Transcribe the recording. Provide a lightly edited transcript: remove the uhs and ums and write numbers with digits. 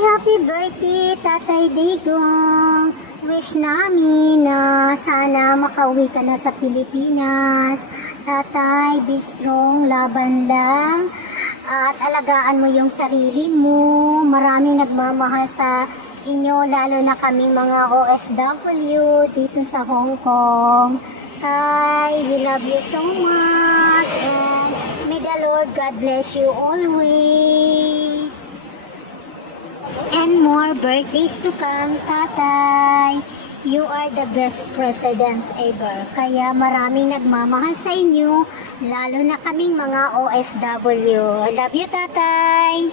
happy birthday, Tatay Digong. Wish namin na sana makauwi ka na sa Pilipinas. Tatay, be strong, laban lang. At alagaan mo yung sarili mo. Maraming nagmamahal sa inyo, lalo na kami mga OFW dito sa Hong Kong. Tay, we love you so much. And may the Lord God bless you always. And more birthdays to come, Tatay. You are the best president ever. Kaya maraming nagmamahal sa inyo, lalo na kaming mga OFW. I love you, Tatay.